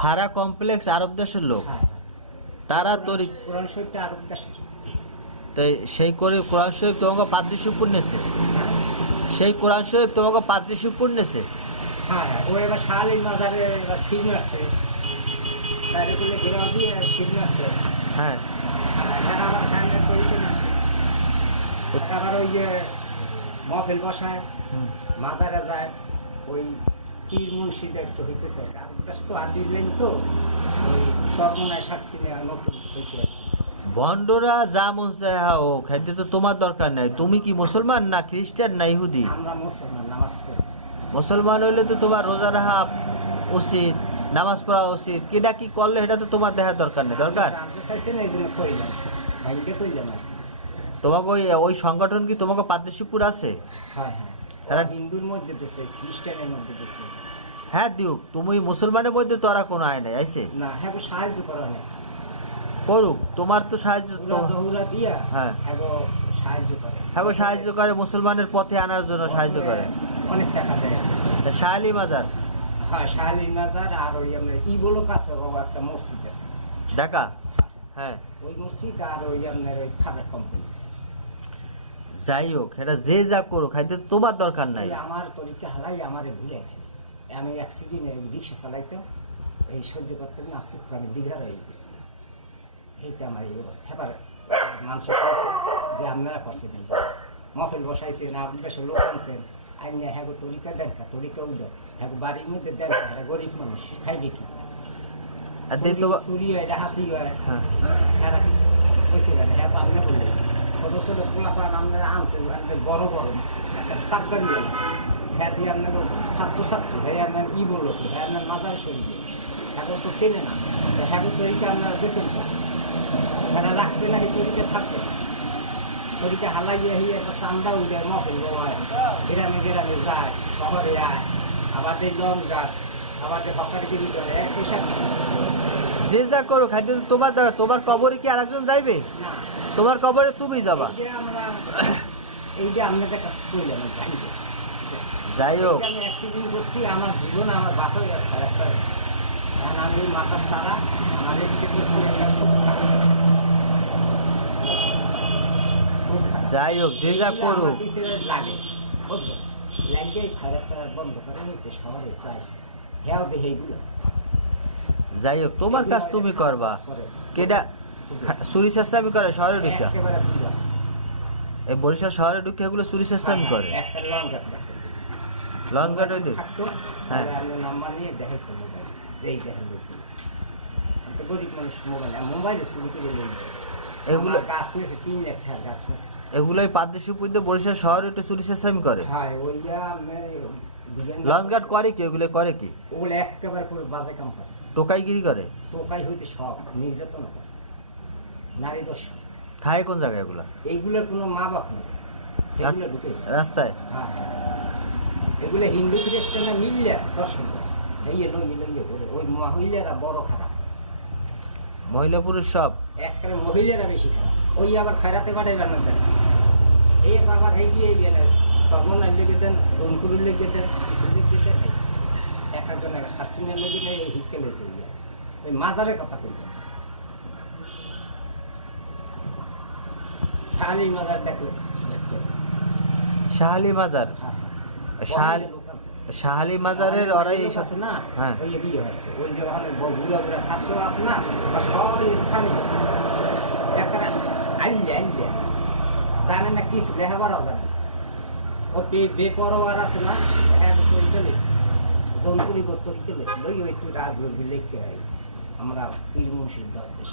ফারা complex আরব দেশের লোক। হ্যাঁ তারা তরি কোরআন শরীফটা আরব দেশের তাই সেই করে কোরআন শরীফ তোমাকে পাদ্রিশুপুর নেছে সেই কোরআন শরীফ তোমাকে পাদ্রিশুপুর নেছে হ্যাঁ হ্যাঁ। ও এবার শালি মাজারে আছে। হ্যাঁ। তৈরি ওই যে বসায়। মাজারে যায়। ওই পীর আরব দেশ তো তো সর্বনায় সারছি নতুন হয়েছে ভণ্ডরা যা মন চায় ও খাইতে তো তোমার দরকার নাই। তুমি কি মুসলমান না খ্রিস্টান না ইহুদি? আমরা মুসলমান নামাজ পড়ি। মুসলমান হইলে তো তোমার রোজা রাখা উচিত নামাজ পড়া উচিত। কিনা কি করলে এটা তো তোমার দেখার দরকার নেই দরকার। তোমাকে ওই ওই সংগঠন কি তোমাকে পাদ্রিশুপুর আছে? হ্যাঁ হ্যাঁ। তারা- হিন্দুর মধ্যে খ্রিস্টানের মধ্যে হ্যাঁ দিউক তুমি মুসলমানের মধ্যে তো আর কোনো আয় নাই আইসে? না হ্যাঁ সাহায্য করা হয়। করুক তোমার তো সাহায্য দিয়া হ্যাঁ। হ্যাঁ সাহায্য করে। হ্যাঁ সাহায্য করে মুসলমানের পথে আনার জন্য সাহায্য করে। অনেক টাকা দেয়। শাহালি মাজার? হ্যাঁ শাহালি মাজার আর ওই আপনার ই বলো কাছে একটা মসজিদ আছে। ঢাকা? হ্যাঁ। ওই মসজিদ আর ওই আপনার ওই খাবার কমপ্লেক্স যাই হোক এটা যে যা করুক খাইতে তোমার দরকার নাই। আমার তরিকা হারাই আমার ভুলে আমি অ্যাক্সিডেন্টে রিক্সা চালাইতো এই সহ্য করতে না আসুক আমি দীঘার হয়ে গেছিলাম। এইটা আমার এই অবস্থা। এবার মানুষ যে আপনারা করছেন মফেল বসাইছেন আপনি দেশের লোক আনছেন। আইনে হ্যাঁ তরিকা দেন তরিকা উঠে হ্যাঁ বাড়ির মধ্যে দেন হ্যাঁ গরিব মানুষ খাই দেখি চুরি হয় ডাহাতি হয়। হ্যাঁ। এরা কিছু হ্যাঁ আপনি বললেন। ছোট ছোট পোলাপান আপনারা আনছেন আপনাদের বড় বড় একটা হ্যাঁ দিয়ে আপনার ছাত্রছাত্রী হ্যাঁ আপনার ই বলল হ্যাঁ আপনার শরীর এখন তো চেনে না। তো হ্যাঁ আপনারা দেখেন তো। এরা রাখতে না এই তরিকা থাকতো না। তরিকা হালাইয়ে একটা চান্দা উঠে মফেল হয় গ্রামে গ্রামে যায় শহরে আয় আবার এই লং গাছ যে হকারগিরি করে এক পেশা যে যা করুক খাইতে তোমার দরকার তোমার কবরে কি আরেকজন যাইবে? না। তোমার কবরে তুমি যাবা। যাই হোক। আমার জীবন আমার কারণ আমি মাথা অ্যাক্সিডেন্ট যাই হোক যে যা করুক। লাগে লাগে খারাপ খারাপ বন্ধ করে নিতে শহরে প্রায় হ্যাঁ এইগুলো। যাই হোক তোমার কাজ তুমি করবা। কেডা চুরি চেষ্টামি করে শহরে ঢুকা এই বরিশাল শহরে ঢুকে এগুলো চুরি চেষ্টামি করে। লঞ্চ গার্ড ওই হ্যাঁ। নাম্বার নিয়ে এগুলো এগুলোই বরিশাল শহরে একটু চুরি চেষ্টামি করে। হ্যাঁ লঞ্চ গার্ড করে কি? এগুলো করে কি? ওগুলো একেবারে করে বাজে কাম করে টোকাইগিরি করে? টোকাই হইতে সব নির্যাতন করে। নারী দর্শন। খায় কোন জায়গায় এগুলা? এইগুলোর কোনো মা বাপ নেই এগুলো ঢুকেছে। রাস্তায়? হ্যাঁ। এগুলো হিন্দু খ্রিস্টান মিললে দর্শন করে। হইয়ে লইয়ে লইয়ে করে। ওই মহিলারা বড় খারাপ। মহিলা পুরুষ সব? একটা মহিলারা বেশি খারাপ। ওই আবার খারাতে পারে দেন। এই আবার এই দিয়ে বিয়ে না সর্বনাশ লেগে দেন রনকুড়ির লেগে দেন কিছু লেগে দেন এক একজন এক শাসিনের লেগে দেয় এই হিটকে লেছে। ওই মাজারের কথা বলবেন খালি মাজার দেখল শাহালি মাজার? হ্যাঁ শাহালি লোক আছে। মাজারের ওরাই এইসব আছে না হ্যাঁ। ওই বিয়ে হয়েছে ওই যে অনেক বুড়া বুড়া ছাত্র আছে না সব স্থানীয়। একটা আইলে আইলে জানে না কিছু লেখাপড়াও জানে ও বেপরোয়ার আছে না চলতে করতে লিখতে ওই একটু লিখতে হয় আমরা পীর দরবেশ।